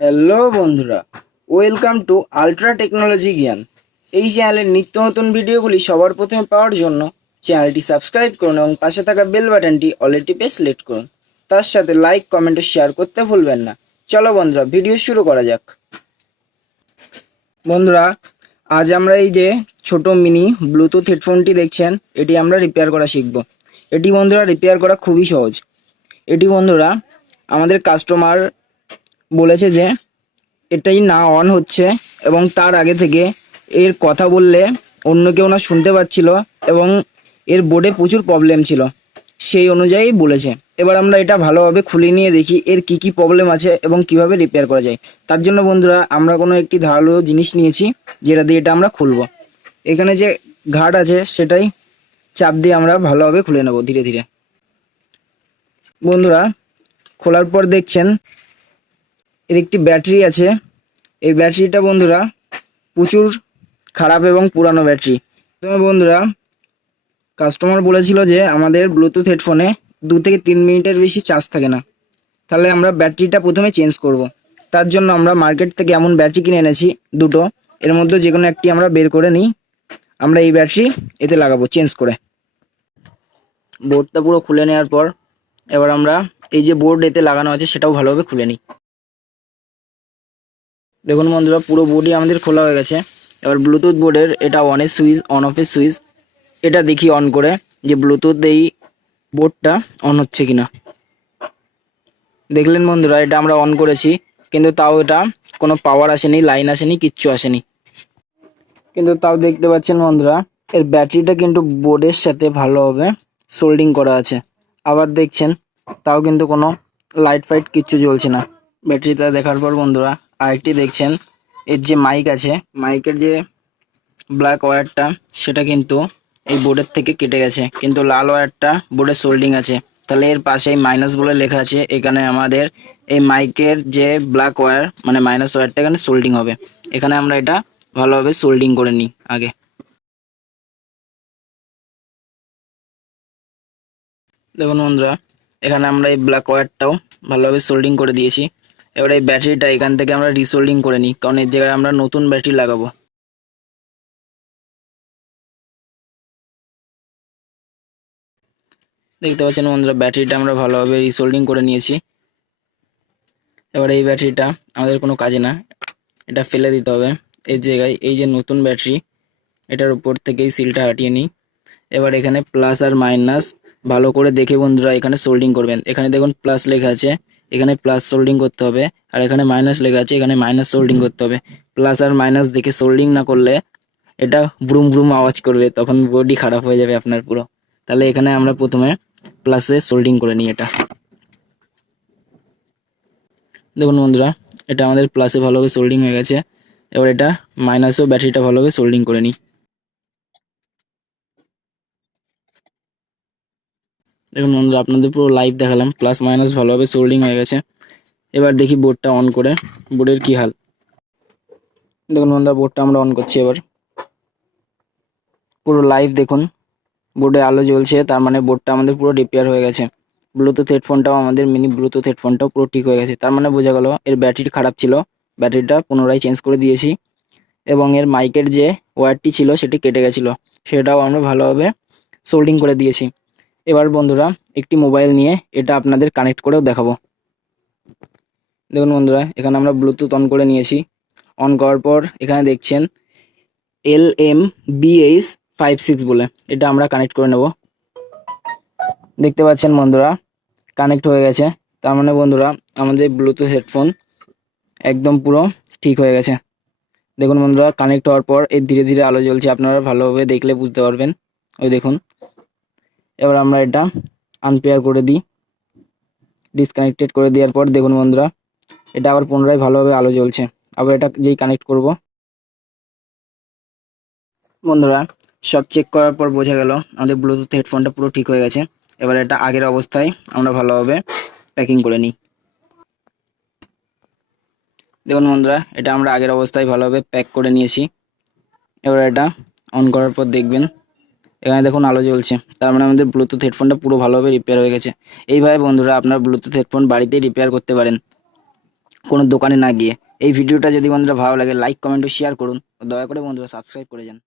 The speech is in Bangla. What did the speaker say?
হ্যালো বন্ধুরা, ওয়েলকাম টু আলট্রা টেকনোলজি জ্ঞান। এই চ্যানেলের নিত্য নতুন ভিডিওগুলি সবার প্রথমে পাওয়ার জন্য চ্যানেলটি সাবস্ক্রাইব করুন এবং পাশে থাকা বেল বাটনটি অলে টিপে সিলেক্ট করুন। তার সাথে লাইক, কমেন্ট ও শেয়ার করতে ভুলবেন না। চলো বন্ধুরা, ভিডিও শুরু করা যাক। বন্ধুরা, আজ আমরা এই যে ছোট মিনি ব্লুটুথ হেডফোনটি দেখছেন, এটি আমরা রিপেয়ার করা শিখব। এটি বন্ধুরা রিপেয়ার করা খুবই সহজ। এটি বন্ধুরা আমাদের কাস্টমার বলেছে যে এটাই না অন হচ্ছে এবং তার আগে থেকে এর কথা বললে অন্য কেউ না শুনতে পাচ্ছিল এবং এর বোর্ডে প্রচুর প্রবলেম ছিল, সেই অনুযায়ী বলেছে। এবার আমরা এটা ভালোভাবে খুলে নিয়ে দেখি এর কি কি প্রবলেম আছে এবং কিভাবে রিপেয়ার করা যায়। তার জন্য বন্ধুরা আমরা কোনো একটি ধারালো জিনিস নিয়েছি, যেটা দিয়ে এটা আমরা খুলব। এখানে যে ঘাট আছে সেটাই চাপ দিয়ে আমরা ভালোভাবে খুলে নেব ধীরে ধীরে। বন্ধুরা, খোলার পর দেখছেন এর একটি ব্যাটারি আছে। এই ব্যাটারিটা বন্ধুরা প্রচুর খারাপ এবং পুরানো ব্যাটারি। প্রথমে বন্ধুরা কাস্টমার বলেছিল যে আমাদের ব্লুটুথ হেডফোনে 2 থেকে 3 মিনিটের বেশি চার্জ থাকে না, তাহলে আমরা ব্যাটারিটা প্রথমে চেঞ্জ করব। তার জন্য আমরা মার্কেট থেকে এমন ব্যাটারি কিনে এনেছি দুটো, এর মধ্যে যে কোনো একটি আমরা বের করে নিই। আমরা এই ব্যাটারি এতে লাগাবো চেঞ্জ করে। বোর্ডটা পুরো খুলে নেওয়ার পর এবার আমরা এই যে বোর্ড এতে লাগানো আছে সেটাও ভালোভাবে খুলে নিই। দেখুন বন্ধুরা, পুরো বোর্ডই আমাদের খোলা হয়ে গেছে। এবার ব্লুটুথ বোর্ডের এটা অনের সুইচ, অন অফের সুইচ, এটা দেখি অন করে যে ব্লুটুথ এই বোর্ডটা অন হচ্ছে কিনা। দেখলেন বন্ধুরা, এটা আমরা অন করেছি কিন্তু তাও এটা কোনো পাওয়ার আসেনি, লাইন আসেনি, কিচ্ছু আসেনি। কিন্তু তাও দেখতে পাচ্ছেন বন্ধুরা, এর ব্যাটারিটা কিন্তু বোর্ডের সাথে ভালোভাবে সোল্ডিং করা আছে। আবার দেখছেন তাও কিন্তু কোনো লাইট ফাইট কিচ্ছু জ্বলছে না। ব্যাটারিটা দেখার পর বন্ধুরা আরেকটি দেখছেন, এর যে মাইক আছে, মাইকের যে ব্ল্যাক ওয়্যারটা সেটা কিন্তু এই বোর্ডের থেকে কেটে গেছে, কিন্তু লাল ওয়্যারটা বোর্ডে সোল্ডিং আছে। তাহলে এর পাশেই মাইনাস বলে লেখা আছে, এখানে আমাদের এই মাইকের যে ব্ল্যাক ওয়্যার মানে মাইনাস ওয়্যারটা এখানে সোল্ডিং হবে। এখানে আমরা এটা ভালোভাবে সোল্ডিং করে নিই আগে। দেখুন বন্ধুরা, এখানে আমরা এই ব্ল্যাক ওয়্যারটাও ভালোভাবে সোল্ডিং করে দিয়েছি। এবার এই ব্যাটারিটা এখান থেকে আমরা রিসোল্ডিং করে নিই, কারণ এর জায়গায় আমরা নতুন ব্যাটারি লাগাবো। দেখতে পাচ্ছেন বন্ধুরা, ব্যাটারিটা আমরা ভালোভাবে রিসোল্ডিং করে নিয়েছি। এবার এই ব্যাটারিটা আমাদের কোনো কাজে না, এটা ফেলে দিতে হবে। এই জায়গায় এই যে নতুন ব্যাটারি, এটার উপর থেকেই সিলটা হাটিয়ে নিই। এবার এখানে প্লাস আর মাইনাস ভালো করে দেখে বন্ধুরা এখানে সোল্ডিং করবেন। এখানে দেখুন প্লাস লেখা আছে, এখানে প্লাস সোল্ডিং করতে হবে, আর এখানে মাইনাস লেখা আছে, এখানে মাইনাস সোল্ডিং করতে হবে। প্লাস আর মাইনাস দেখে সোল্ডিং না করলে এটা ব্রুম ব্রুম আওয়াজ করবে, তখন বডি খারাপ হয়ে যাবে আপনার পুরো। তাহলে এখানে আমরা প্রথমে প্লাসে সোল্ডিং করে নিই এটা। দেখুন বন্ধুরা, এটা আমাদের প্লাসে ভালোভাবে সোল্ডিং হয়ে গেছে। এবার এটা মাইনাসেও ব্যাটারিটা ভালোভাবে সোল্ডিং করে নিই। দেখুন বন্ধুরা, আপনাদের পুরো লাইভ দেখালাম, প্লাস মাইনাস ভালোভাবে সোল্ডিং হয়ে গেছে। এবার দেখি বোর্ডটা অন করে বোর্ডের কি হাল। দেখুন বন্ধুরা, বোর্ডটা আমরা অন করছি। এবার পুরো লাইভ দেখুন, বোর্ডে আলো জ্বলছে, তার মানে বোর্ডটা আমাদের পুরো রিপেয়ার হয়ে গেছে। ব্লুটুথ হেডফোনটাও আমাদের মিনি ব্লুটুথ হেডফোনটাও পুরো ঠিক হয়ে গেছে। তার মানে বোঝা গেল এর ব্যাটারি খারাপ ছিল, ব্যাটারিটা পুনরায় চেঞ্জ করে দিয়েছি। এবং এর মাইকের যে ওয়্যারটি ছিল সেটি কেটে গেছিলো, সেটাও আমরা ভালোভাবে সোল্ডিং করে দিয়েছি। এবার বন্ধুরা একটি মোবাইল নিয়ে এটা আপনাদের কানেক্ট করেও দেখাবো। দেখুন বন্ধুরা, এখানে আমরা ব্লুটুথ অন করে নিয়েছি। অন করার পর এখানে দেখছেন LMBH56 বলে, এটা আমরা কানেক্ট করে নেব। দেখতে পাচ্ছেন বন্ধুরা, কানেক্ট হয়ে গেছে। তার মানে বন্ধুরা আমাদের ব্লুটুথ হেডফোন একদম পুরো ঠিক হয়ে গেছে। দেখুন বন্ধুরা, কানেক্ট হওয়ার পর এর ধীরে ধীরে আলো জ্বলছে, আপনারা ভালোভাবে দেখলে বুঝতে পারবেন। ওই দেখুন। এবার আমরা এটা আনপেয়ার করে দিই, ডিসকানেক্টেড করে দেওয়ার পর দেখুন বন্ধুরা, এটা আবার পুনরায় ভালোভাবে আলো জ্বলছে। আবার এটা যেই কানেক্ট করব বন্ধুরা, সব চেক করার পর বোঝা গেল আমাদের ব্লুটুথ হেডফোনটা পুরো ঠিক হয়ে গেছে। এবার এটা আগের অবস্থায় আমরা ভালোভাবে প্যাকিং করে নিই। দেখুন বন্ধুরা, এটা আমরা আগের অবস্থায় ভালোভাবে প্যাক করে নিয়েছি। এবার এটা অন করার পর দেখবেন এখানে দেখুন আলো জ্বলছে, তার মানে আমাদের ব্লুটুথ হেডফোনটা পুরো ভালোভাবে রিপেয়ার হয়ে গেছে। এইভাবে বন্ধুরা আপনার ব্লুটুথ হেডফোন বাড়িতেই রিপেয়ার করতে পারেন। কোনো দোকানে না গিয়ে। এই ভিডিওটা যদি বন্ধুরা ভালো লাগে লাইক কমেন্ট ও শেয়ার করুন, ও দয়া করে বন্ধুরা সাবস্ক্রাইব করে যান।